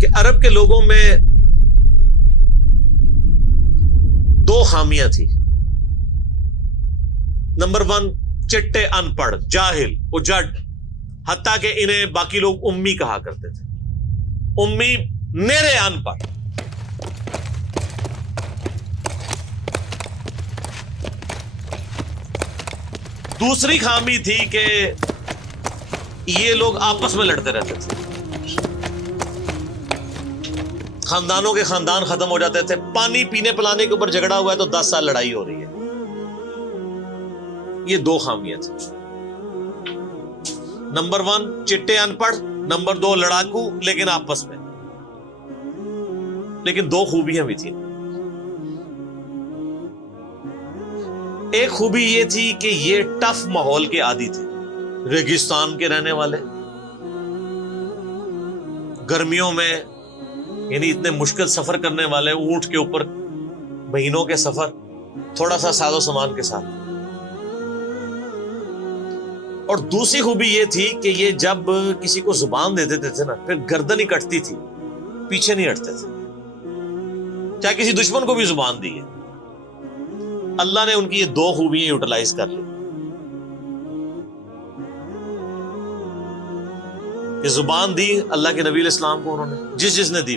کہ عرب کے لوگوں میں دو خامیاں تھی. نمبر 1 چٹے ان پڑھ جاہل اجڈ، حتیٰ کہ انہیں باقی لوگ امی کہا کرتے تھے. امی نیرے ان پڑھ. دوسری خامی تھی کہ یہ لوگ آپس میں لڑتے رہتے تھے، خاندانوں کے خاندان ختم ہو جاتے تھے. پانی پینے پلانے کے اوپر جھگڑا ہوا ہے تو 10 سال لڑائی ہو رہی ہے. یہ دو خامیاں تھیں. نمبر 1 چٹے ان پڑھ، نمبر 2 لڑاکو لیکن آپس میں. لیکن دو خوبیاں بھی تھیں. ایک خوبی یہ تھی کہ یہ ٹف ماحول کے عادی تھے، ریگستان کے رہنے والے، گرمیوں میں یعنی اتنے مشکل سفر کرنے والے، اونٹ کے اوپر مہینوں کے سفر، تھوڑا سا ساز و سامان کے ساتھ. اور دوسری خوبی یہ تھی کہ یہ جب کسی کو زبان دے دیتے تھے نا، پھر گردن ہی کٹتی تھی، پیچھے نہیں ہٹتے تھے، چاہے کسی دشمن کو بھی زبان دی ہے. اللہ نے ان کی یہ دو خوبیاں یوٹیلائز کر لی کہ زبان دی اللہ کے نبی علیہ السلام کو انہوں نے، جس نے دی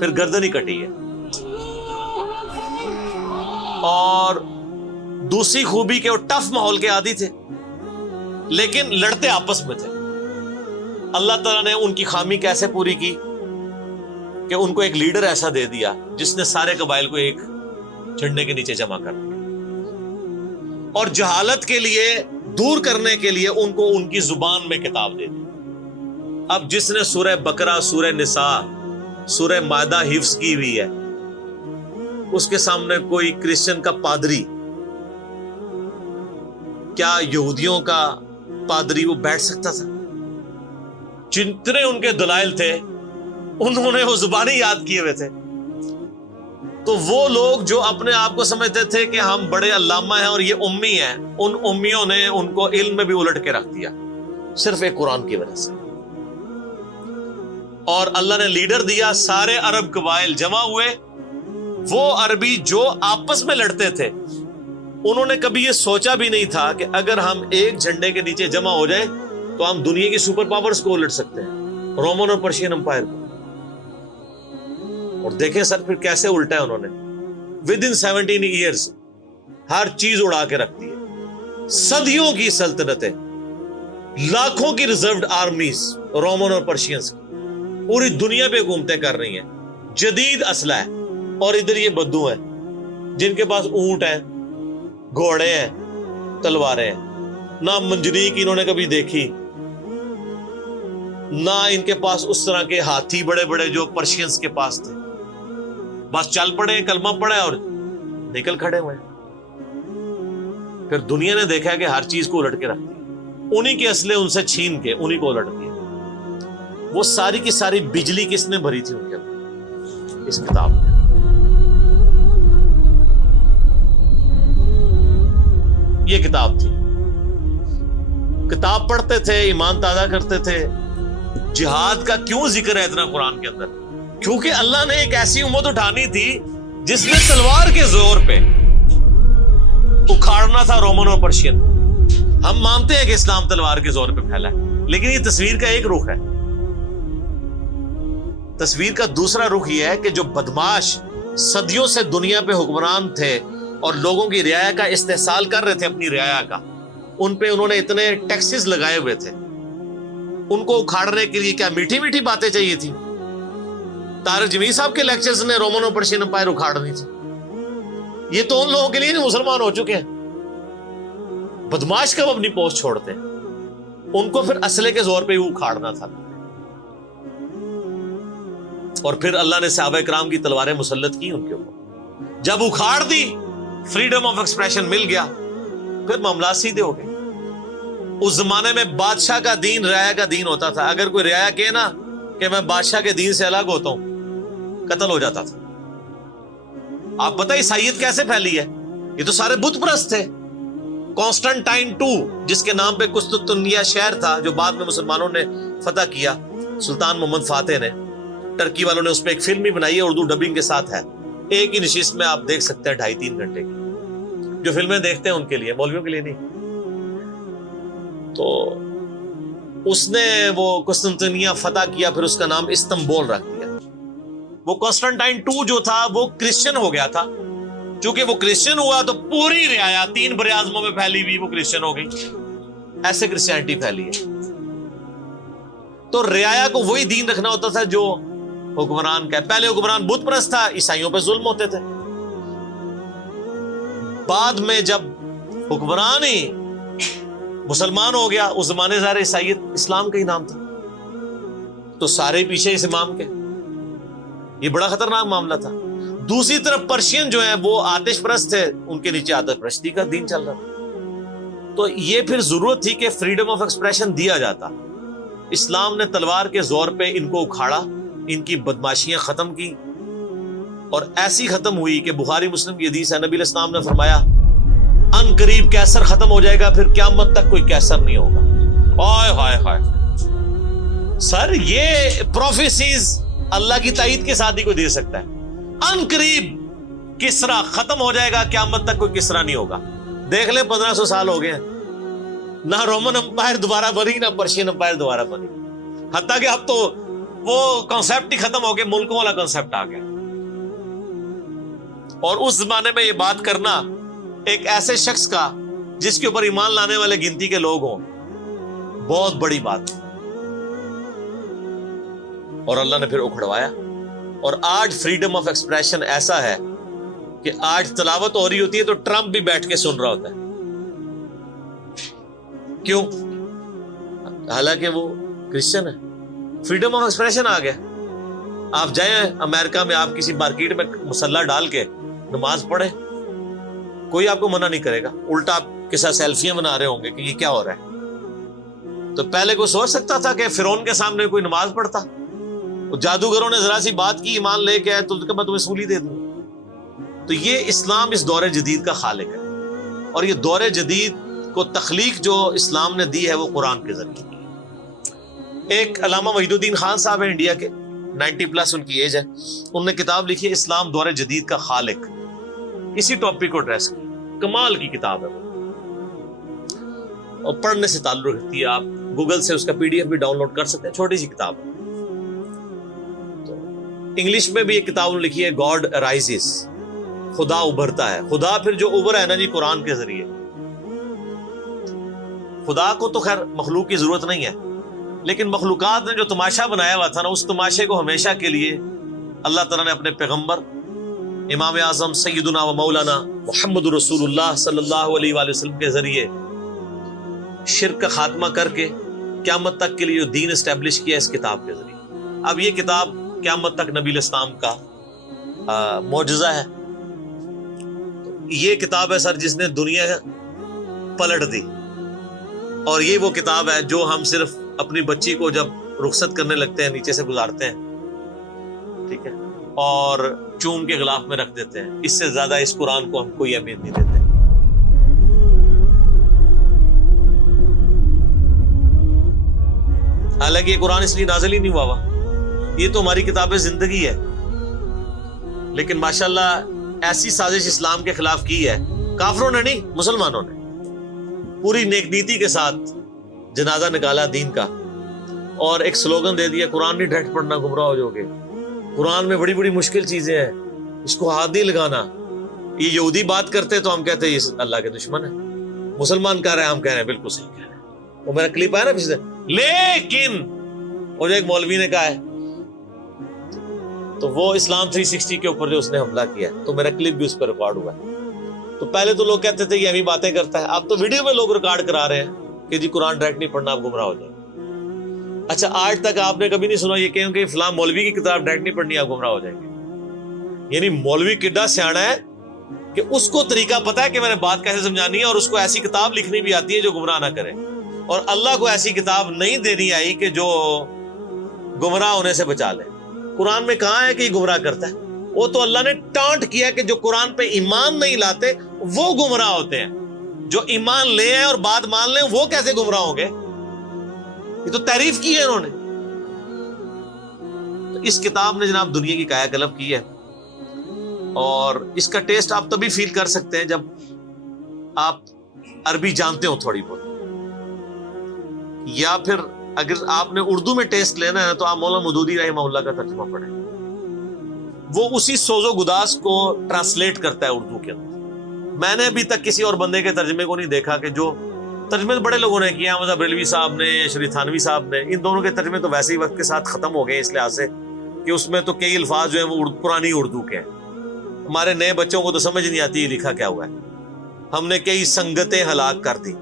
پھر گردن ہی کٹی ہے. اور دوسری خوبی کہ وہ ٹف ماحول کے عادی تھے لیکن لڑتے آپس میں تھے. اللہ تعالیٰ نے ان کی خامی کیسے پوری کی کہ ان کو ایک لیڈر ایسا دے دیا جس نے سارے قبائل کو ایک جھنڈے کے نیچے جمع کر دیا، اور جہالت کے لیے دور کرنے کے لیے ان کو ان کی زبان میں کتاب دے دی. اب جس نے سورہ بقرہ، سورہ نساء، سورہ مائدہ حفظ کی ہوئی ہے، اس کے سامنے کوئی کرسچن کا پادری، کیا یہودیوں کا پادری وہ بیٹھ سکتا تھا؟ جتنے ان کے دلائل تھے انہوں نے وہ زبانی یاد کیے ہوئے تھے. تو وہ لوگ جو اپنے آپ کو سمجھتے تھے کہ ہم بڑے علامہ ہیں اور یہ امی ہیں، ان امیوں نے ان کو علم میں بھی الٹ کے رکھ دیا صرف ایک قرآن کی وجہ سے. اور اللہ نے لیڈر دیا، سارے عرب قبائل جمع ہوئے. وہ عربی جو آپس میں لڑتے تھے انہوں نے کبھی یہ سوچا بھی نہیں تھا کہ اگر ہم ایک جھنڈے کے نیچے جمع ہو جائیں تو ہم دنیا کی سپر پاورز کو الٹ سکتے ہیں، رومن اور پرشین امپائر کو. اور دیکھیں سر پھر کیسے الٹا ہے انہوں نے. ود ان 17 ایئرز ہر چیز اڑا کے رکھ دی ہے. صدیوں کی سلطنتیں، لاکھوں کی ریزروڈ آرمیز رومن اور پرشینز کی پوری دنیا پہ حکومتیں کر رہی ہیں، جدید اسلحہ ہے. اور ادھر یہ بدو ہیں جن کے پاس اونٹ ہیں، گھوڑے ہیں، تلواریں ہیں. نہ منجنیق انہوں نے کبھی دیکھی، نہ ان کے پاس اس طرح کے ہاتھی بڑے بڑے جو پرشینز کے پاس تھے. بس چل پڑے، کلمہ پڑے اور نکل کھڑے ہوئے. پھر دنیا نے دیکھا ہے کہ ہر چیز کو الٹ کے رکھ دیا، انہی کے اسلحے ان سے چھین کے انہی کو الٹ دیا. وہ ساری کی ساری بجلی کس نے بھری تھی ان کے اندر؟ اس کتاب میں. یہ کتاب تھی. کتاب پڑھتے تھے، ایمان تازہ کرتے تھے. جہاد کا کیوں ذکر ہے اتنا قرآن کے اندر؟ کیونکہ اللہ نے ایک ایسی امت اٹھانی تھی جس نے تلوار کے زور پہ اکھاڑنا تھا رومن اور پرشین. ہم مانتے ہیں کہ اسلام تلوار کے زور پہ پھیلا ہے، لیکن یہ تصویر کا ایک رخ ہے. تصویر کا دوسرا رخ یہ ہے کہ جو بدماش صدیوں سے دنیا پہ حکمران تھے اور لوگوں کی رعایا کا استحصال کر رہے تھے، اپنی رعایا کا، ان پہ انہوں نے اتنے ٹیکسز لگائے ہوئے تھے. ان کو اکھاڑنے کے لیے کیا میٹھی میٹھی باتیں چاہیے تھی؟ طارق جمیل صاحب کے لیکچرز نے رومن اور پرشین امپائر اکھاڑنی تھی. یہ تو ان لوگوں کے لیے مسلمان ہو چکے ہیں. بدماش کب اپنی پوسٹ چھوڑتے ہیں؟ ان کو پھر اسلحے کے زور پہ ہی اکھاڑنا تھا. اور پھر اللہ نے صحابہ کرام کی تلواریں مسلط کی ان کے اوپر. جب اکھاڑ دی، فریڈم آف ایکسپریشن مل گیا، پھر معاملات سیدھے ہو گئے. اس زمانے میں بادشاہ کا دین رعایا کا دین ہوتا تھا. اگر کوئی رعایا کہے نا کہ میں بادشاہ کے دین سے الگ ہوتا ہوں، قتل ہو جاتا تھا. آپ پتہ عیسائیت کیسے پھیلی ہے؟ یہ تو سارے بت پرست تھے. کانسٹنٹائن 2 جس کے نام پہ قسطنطنیہ شہر تھا جو بعد میں مسلمانوں نے فتح کیا، سلطان محمد فاتح نے، ٹرکی والوں نے اس پہ ایک فلم بھی بنائی ہے، اردو ڈبنگ کے ساتھ ہے، ایک ہی نشست میں آپ دیکھ سکتے ہیں 2.5-3 گھنٹے کی. جو فلمیں دیکھتے ہیں ان کے لیے، مولویوں کے لیے نہیں. تو اس نے وہ قسطنطنیہ فتح کیا، پھر اس کا نام استنبول رکھ دیا. وہ کانسٹنٹائن 2 جو تھا وہ کرسچن ہو گیا تھا. چونکہ وہ کرسچن ہوا تو پوری رعایا 3 براعظموں میں پھیلی ہوئی وہ کرسچن ہو گئی. ایسے کرسچینٹی پھیلی ہے. تو رعایا کو وہی دین رکھنا ہوتا تھا جو حکمران کا ہے. پہلے حکمران بت پرست تھا، عیسائیوں پہ ظلم ہوتے تھے. بعد میں جب حکمران ہی مسلمان ہو گیا، اس زمانے ظاہر عیسائیت اسلام کا ہی نام تھا، تو سارے پیچھے اس امام کے. یہ بڑا خطرناک معاملہ تھا. دوسری طرف پرشین جو ہیں وہ آتش پرست تھے، ان کے نیچے آتش پرستی کا دین چل رہا تھا. تو یہ پھر ضرورت تھی کہ فریڈم آف ایکسپریشن دیا جاتا. اسلام نے تلوار کے زور پہ ان کو اکھاڑا، ان کی بدماشیاں ختم کی، اور ایسی ختم ہوئی کہ بخاری مسلم کی حدیث ہے، نبی علیہ السلام نے فرمایا ان قریب کیسر ختم ہو جائے گا، پھر قیامت تک کوئی کیسر نہیں ہوگا. ہائے ہائے ہائے سر، یہ پروفیسیز اللہ کی تائید کے ساتھ ہی کوئی دے سکتا ہے. ان قریب کسرا ختم ہو جائے گا، قیامت تک کوئی کسرا نہیں ہوگا. دیکھ لیں 1500 سال ہو گئے ہیں، نہ رومن امپائر دوبارہ بنی، نہ پرشین امپائر دوبارہ بنی. حتیٰ کہ اب تو وہ کانسیپٹ ہی ختم ہو گئے، ملکوں والا کانسیپٹ آ گیا. اور اس زمانے میں یہ بات کرنا ایک ایسے شخص کا جس کے اوپر ایمان لانے والے گنتی کے لوگ ہوں، بہت بڑی بات. اور اللہ نے پھر اکھڑوایا. اور آج فریڈم آف ایکسپریشن ایسا ہے کہ آج تلاوت ہو رہی ہوتی ہے تو ٹرمپ بھی بیٹھ کے سن رہا ہوتا ہے. کیوں؟ حالانکہ وہ کرسچن ہے. فریڈم آف ایکسپریشن آ گیا. آپ جائیں امریکہ میں، آپ کسی مارکیٹ میں مسلح ڈال کے نماز پڑھیں، کوئی آپ کو منع نہیں کرے گا. الٹا آپ کے ساتھ سیلفیاں بنا رہے ہوں گے کہ یہ کیا ہو رہا ہے. تو پہلے کوئی سوچ سکتا تھا کہ فرعون کے سامنے کوئی نماز پڑھتا؟ جادوگروں نے ذرا سی بات کی، ایمان لے کے آئے تو میں تمہیں سولی دے دوں. تو یہ اسلام اس دور جدید کا خالق ہے، اور یہ دور جدید کو تخلیق جو اسلام نے دی ہے وہ قرآن کے ذریعے. ایک علامہ وحید الدین خان صاحب ہیں انڈیا کے، 90+ ان کی ایج ہے. انہوں نے کتاب لکھی ہے اسلام دور جدید کا خالق. اسی ٹاپک کو ایڈریس کی، کمال کی کتاب ہے وہ، اور پڑھنے سے تعلق رکھتی ہے. آپ گوگل سے اس کا PDF بھی ڈاؤن لوڈ کر سکتے ہیں، چھوٹی سی کتاب ہے. انگلش میں بھی ایک کتاب لکھی ہے گاڈ رائزز، خدا ابھرتا ہے. خدا پھر جو ابھرا ہے نا جی قرآن کے ذریعے. خدا کو تو خیر مخلوق کی ضرورت نہیں ہے، لیکن مخلوقات نے جو تماشا بنایا ہوا تھا نا، اس تماشے کو ہمیشہ کے لیے اللہ تعالیٰ نے اپنے پیغمبر امام اعظم سیدنا و مولانا محمد رسول اللہ صلی اللہ علیہ وآلہ وسلم کے ذریعے شرک کا خاتمہ کر کے قیامت تک کے لیے جو دین اسٹیبلش کیا اس کتاب کے ذریعے. اب یہ کتاب قیامت تک نبی علیہ السلام کا معجزہ ہے. یہ کتاب ہے سر جس نے دنیا پلٹ دی. اور یہ وہ کتاب ہے جو ہم صرف اپنی بچی کو جب رخصت کرنے لگتے ہیں نیچے سے گزارتے ہیں، ٹھیک ہے، اور چوم کے غلاف میں رکھ دیتے ہیں. اس سے زیادہ اس قرآن کو ہم کوئی اہمیت نہیں دیتے. حالانکہ یہ قرآن اس لیے نازل ہی نہیں ہوا ہوا، یہ تو ہماری کتاب زندگی ہے. لیکن ماشاءاللہ ایسی سازش اسلام کے خلاف کی ہے، کافروں نے نہیں، مسلمانوں نے پوری نیک نیتی کے ساتھ جنازہ نکالا دین کا، اور ایک سلوگن دے دیا قرآن نہیں ڈائریکٹ پڑھنا گمراہ ہو جاؤ گے. قرآن میں بڑی بڑی مشکل چیزیں ہیں، اس کو ہاتھ نہیں لگانا. یہ یہودی بات کرتے تو ہم کہتے ہیں یہ اللہ کے دشمن ہے. مسلمان کہہ رہے ہیں، ہم کہہ رہے ہیں بالکل صحیح کہہ رہے ہیں. وہ میرا کلپ آیا نا پچھلے، لیکن وہ جو ایک مولوی نے کہا ہے، تو وہ اسلام 360 کے اوپر جو اس نے حملہ کیا ہے، تو میرا کلپ بھی اس پہ ریکارڈ ہوا ہے. تو پہلے تو لوگ کہتے تھے یہ ہمیں باتیں کرتا ہے، اب تو ویڈیو میں لوگ ریکارڈ کرا رہے ہیں کہ جی قرآن ڈائریکٹ نہیں پڑھنا، آپ گمراہ ہو جائیں. اچھا، آج تک آپ نے کبھی نہیں سنا یہ کہ فلاں مولوی کی کتاب ڈائریکٹ نہیں پڑھنی، آپ گمراہ ہو جائیں گے. یعنی مولوی کڈا سیاڑا ہے کہ اس کو طریقہ پتا ہے کہ میں نے بات کیسے سمجھانی ہے، اور اس کو ایسی کتاب لکھنی بھی آتی ہے جو گمراہ نہ کرے. اور اللہ کو ایسی کتاب نہیں دینی آئی کہ جو گمراہ ہونے سے بچا لے. قرآن میں کہاں ہے کہ یہ گمراہ کرتا ہے؟ وہ تو اللہ نے ٹانٹ کیا کہ جو قرآن پہ ایمان نہیں لاتے وہ گمراہ ہوتے ہیں. جو ایمان لے آئے اور بات مان لیں وہ کیسے گمراہ ہوں گے؟ یہ تو تعریف کی ہے انہوں نے. تو اس کتاب نے جناب دنیا کی کایا کلب کی ہے، اور اس کا ٹیسٹ آپ تبھی فیل کر سکتے ہیں جب آپ عربی جانتے ہو تھوڑی بہت، یا پھر اگر آپ نے اردو میں ٹیسٹ لینا ہے تو آپ مولانا مودودی رحمہ اللہ کا ترجمہ پڑھیں، وہ اسی سوز و گداز کو ٹرانسلیٹ کرتا ہے اردو کے اندر۔ میں نے ابھی تک کسی اور بندے کے ترجمے کو نہیں دیکھا کہ جو ترجمے بڑے لوگوں نے کیا، مطلب بریلوی صاحب نے، شریف تھانوی صاحب نے، ان دونوں کے ترجمے تو ویسے ہی وقت کے ساتھ ختم ہو گئے اس لحاظ سے کہ اس میں تو کئی الفاظ جو ہیں وہ پرانی اردو کے ہیں، ہمارے نئے بچوں کو تو سمجھ نہیں آتی یہ لکھا کیا ہوا ہے۔ ہم نے کئی سنگتیں ہلاک کر دی۔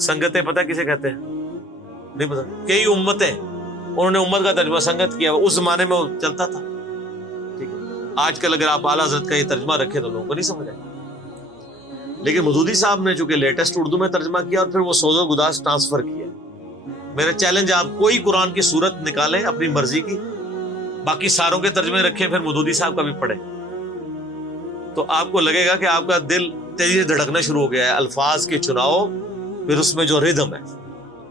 سنگتیں پتہ کسے کہتے ہیں؟ نہیں پتا۔ کئی امتیں، انہوں نے امت کا ترجمہ سنگت کیا، اس زمانے میں وہ چلتا تھا، ٹھیک ہے۔ آج کل اگر آپ اعلیٰ حضرت کا یہ ترجمہ رکھیں تو لوگوں کو نہیں سمجھ آئے، لیکن مودودی صاحب نے چونکہ لیٹسٹ اردو میں ترجمہ کیا اور پھر وہ سوز و گداز ٹرانسفر کیا۔ میرا چیلنج، آپ کوئی قرآن کی صورت نکالیں اپنی مرضی کی، باقی ساروں کے ترجمے رکھیں، پھر مودودی صاحب کا بھی پڑھیں، تو آپ کو لگے گا کہ آپ کا دل تیزی سے دھڑکنا شروع ہو گیا ہے۔ الفاظ کے چناؤ، پھر اس میں جو ردم ہے،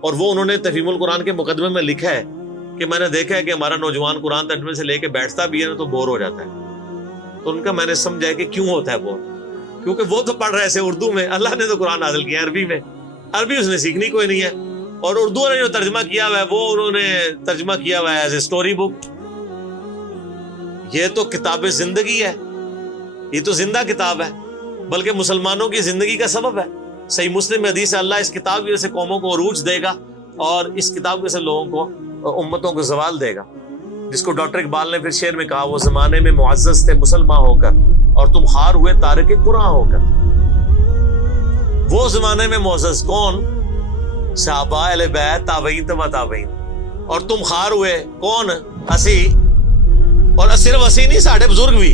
اور وہ انہوں نے تفہیم القرآن کے مقدمے میں لکھا ہے کہ میں نے دیکھا ہے کہ ہمارا نوجوان قرآن ترجمے سے لے کے بیٹھتا بھی ہے نا تو بور ہو جاتا ہے، تو ان کا میں نے سمجھا کہ کیوں ہوتا ہے بور، کیونکہ وہ تو پڑھ رہے تھے اردو میں، اللہ نے تو قرآن نازل کیا عربی میں، عربی اس نے سیکھنی کوئی نہیں ہے، اور اردو نے جو ترجمہ کیا ہوا ہے وہ انہوں نے ترجمہ کیا ہوا ہے ایز اے اسٹوری بک۔ یہ تو کتاب زندگی ہے، یہ تو زندہ کتاب ہے، بلکہ مسلمانوں کی زندگی کا سبب ہے۔ صحیح مسلم میں حدیث ہے، اللہ اس کتاب کی وجہ سے قوموں کو عروج دے گا اور اس کتاب کی وجہ سے لوگوں کو، امتوں کو زوال دے گا، جس کو ڈاکٹر اقبال نے پھر شعر میں کہا، وہ زمانے میں معزز تھے مسلمان ہو کر اور تم خار ہوئے تارک قرآن ہو کر۔ وہ زمانے میں معزز کون؟ صحابہ، اہل بیت، تابعین، تبع تابعین، اور تم خار ہوئے کون؟ اسی، اور صرف اسی نہیں، ساڑھے بزرگ بھی۔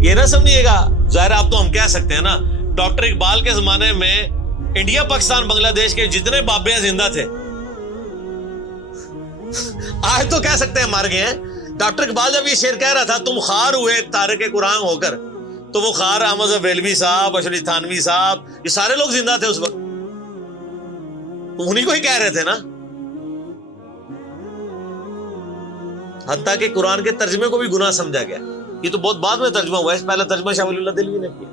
یہ نہ سمجھیے گا، ظاہر آپ تو ہم کہہ سکتے ہیں نا، ڈاکٹر اقبال کے زمانے میں انڈیا، پاکستان، بنگلہ دیش کے جتنے بابے ہیں زندہ تھے، آج تو کہہ سکتے ہیں مر گئے ہیں۔ ڈاکٹر اقبال جب یہ شعر کہہ رہا تھا تم خار ہوئے تارک قرآن ہو کر، تو وہ خار احمد بریلوی صاحب، اشرف تھانوی صاحب، یہ سارے لوگ زندہ تھے اس وقت، انہی کو ہی کہہ رہے تھے نا۔ حتیٰ کہ قرآن کے ترجمے کو بھی گناہ سمجھا گیا، یہ تو بہت بعد میں ترجمہ ہوا ہے، پہلا ترجمہ شاہ ولی اللہ دہلوی نے کیا۔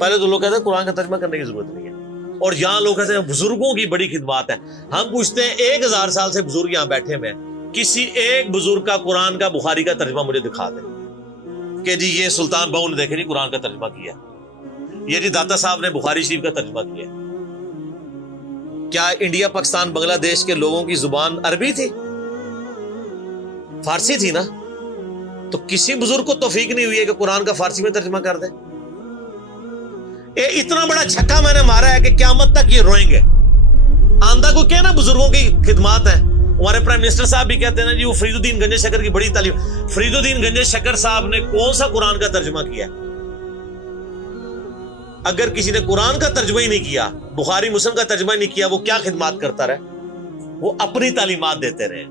پہلے تو لوگ کہتے ہیں قرآن کا ترجمہ کرنے کی ضرورت نہیں ہے، اور یہاں لوگ کہتے ہیں بزرگوں کی بڑی خدمات ہے۔ ہم پوچھتے ہیں 1000 سال سے بزرگ یہاں بیٹھے ہوئے ہیں، کسی ایک بزرگ کا قرآن کا بخاری کا ترجمہ مجھے دکھا دیں کہ جی یہ سلطان بہو نے دیکھے جی قرآن کا ترجمہ کیا، یہ جی داتا صاحب نے بخاری شریف کا ترجمہ کیا۔ کیا انڈیا، پاکستان، بنگلہ دیش کے لوگوں کی زبان عربی تھی؟ فارسی تھی نا؟ تو کسی بزرگ کو توفیق نہیں ہوئی ہے کہ قرآن کا فارسی میں ترجمہ کر دے۔ اتنا بڑا چھکا میں نے مارا ہے کہ قیامت تک یہ روئیں گے۔ آندہ کو کہنا بزرگوں کی خدمات ہیں۔ ہمارے پرائم منسٹر صاحب بھی کہتے ہیں نا جی وہ فرید الدین گنج شکر کی بڑی تعلیم۔ فرید الدین گنج شکر صاحب نے کون سا قرآن کا ترجمہ کیا؟ اگر کسی نے قرآن کا ترجمہ ہی نہیں کیا، بخاری مسلم کا ترجمہ ہی نہیں کیا، وہ کیا خدمات کرتا رہے؟ وہ اپنی تعلیمات دیتے رہے۔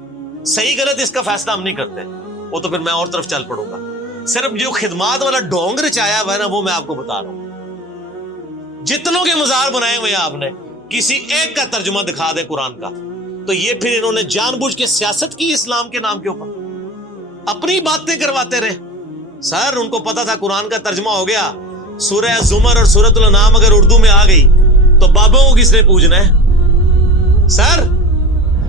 صحیح غلط اس کا فیصلہ ہم نہیں کرتے، وہ تو پھر میں اور طرف چل پڑوں گا۔ صرف جو خدمات والا ڈونگ رچایا ہوا ہے نا وہ میں آپ کو بتا رہا ہوں۔ جتنوں کے مزار بنائے ہوئے آپ نے، کسی ایک کا ترجمہ دکھا دے قرآن کا، تو یہ پھر انہوں نے جان بوجھ کے سیاست کی اسلام کے نام کے اوپر، اپنی باتیں کرواتے رہے۔ سر ان کو پتا تھا قرآن کا ترجمہ ہو گیا، سورہ زمر اور سورۃ الانعام اگر اردو میں آ گئی تو بابوں کو کس نے پوجنا ہے؟ سر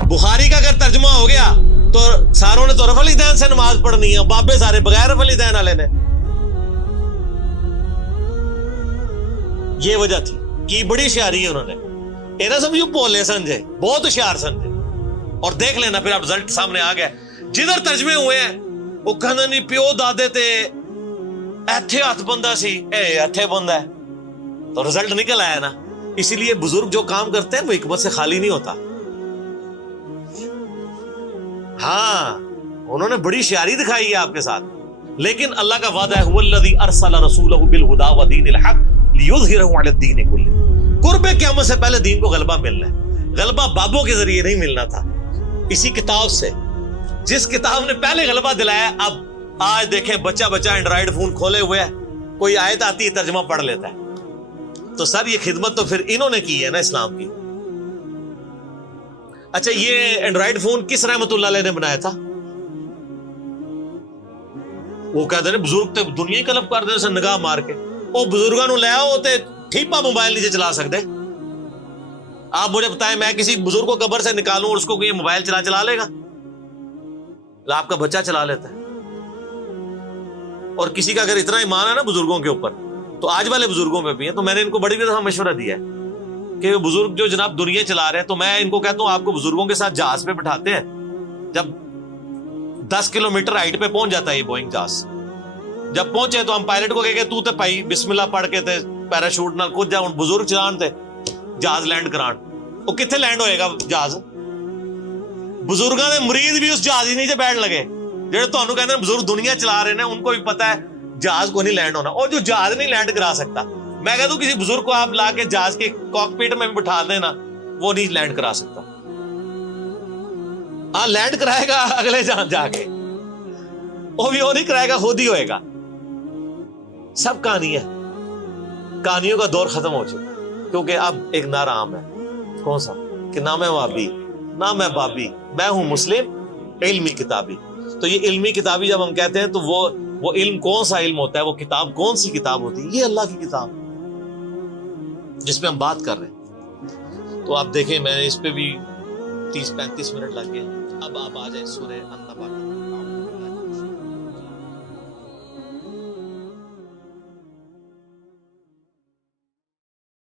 بخاری کا اگر ترجمہ ہو گیا تو ساروں نے تو رفع الیدین سے نماز پڑھنی ہے، بابے سارے بغیر رفع الیدین والے نے۔ یہ وجہ تھی کہ بڑی ہوشیاری ہے انہوں نے، یہ نہ سمجھو بولے سمجھے، بہت ہوشیار سمجھے۔ اور دیکھ لینا پھر اب رزلٹ سامنے آ گیا، جدھر ترجمے ہوئے ہیں وہ کہنا نہیں پیو دادے تے ایتھے ہاتھ بندہ سی، اے ایتھے بندہ ہے، تو رزلٹ نکل آیا نا۔ اسی لیے بزرگ جو کام کرتے ہیں وہ حکمت سے خالی نہیں ہوتا۔ ہاں انہوں نے بڑی ہوشیاری دکھائی ہے آپ کے ساتھ، لیکن اللہ کا وعدہ ہے هو الذی ارسل رسولہ بالہدی ودین الحق لیظہرہ علی الدین کلہ۔ قرب قیامت سے پہلے دین کو غلبہ ملنا ہے، غلبہ بابوں کے ذریعے نہیں ملنا تھا، اسی کتاب سے، جس کتاب نے پہلے غلبہ دلایا۔ اب آج دیکھیں بچہ اینڈرائیڈ فون کھولے ہوئے ہے، کوئی آیت آتی ہے ترجمہ پڑھ لیتا ہے۔ تو سر یہ خدمت تو پھر انہوں نے کی ہے نا اسلام کی۔ اچھا یہ اینڈرائڈ فون کس رحمت اللہ علیہ نے بنایا تھا؟ وہ کہتے ہیں بزرگ تے دنیا ہی کلپ کر دے نگاہ مار کے. وہ بزرگوں نو لے آؤ تے ٹھیپا موبائل نیچے چلا سکتے. آپ مجھے بتائیں میں کسی بزرگ کو قبر سے نکالوں اور اس کو یہ موبائل چلا لے گا؟ آپ کا بچہ چلا لیتا ہے. اور کسی کا اگر اتنا ایمان ہے نا بزرگوں کے اوپر, تو آج والے بزرگوں میں بھی ہے. تو میں نے ان کو بڑی دفعہ مشورہ دیا ہے کہ بزرگ جو جناب دنیا چلا رہے ہیں, تو میں ان کو کہتا ہوں آپ کو بزرگوں کے ساتھ جہاز پہ بٹھاتے ہیں. جب 10 کلومیٹر ہائٹ پہ پہنچ جاتا ہے یہ بوئنگ جہاز, جب پہنچے تو ہم پائلٹ کو کہے تو تے پائی بسم اللہ پڑھ کے تے پیراشوٹ نال کود جا, بزرگ چلان تے جہاز لینڈ کران. وہ کتنے لینڈ ہوئے گا جہاز؟ بزرگاں دے مرید بھی اس جہاز ہی نیچے بیٹھ لگے. جہاں تمہیں کہتے ہیں بزرگ دنیا چلا رہے ہیں ان کو بھی پتا ہے جہاز کو نہیں لینڈ ہونا. اور جو جہاز نہیں لینڈ کرا سکتا, میں کہتا ہوں کسی بزرگ کو آپ لا کے جہاز کے کاک پیٹ میں بھی بٹھا دینا, وہ نہیں لینڈ کرا سکتا. ہاں لینڈ کرائے گا اگلے جہاں جا کے, وہ بھی وہ نہیں کرائے گا, خود ہی ہوئے گا. سب کہانی ہے, کہانیوں کا دور ختم ہو چکا, کیونکہ اب ایک نعرہ عام ہے. کون سا؟ کہ نہ میں وابی نہ میں بابی, میں ہوں مسلم علمی کتابی. تو یہ علمی کتابی جب ہم کہتے ہیں تو وہ علم کون سا علم ہوتا ہے, وہ کتاب کون سی کتاب ہوتی ہے؟ یہ اللہ کی کتاب جس پہ ہم بات کر رہے ہیں. تو آپ دیکھیں میں نے اس پہ بھی 30-35 منٹ لگ گئے. اب آپ آ جائیں سورہ النبا.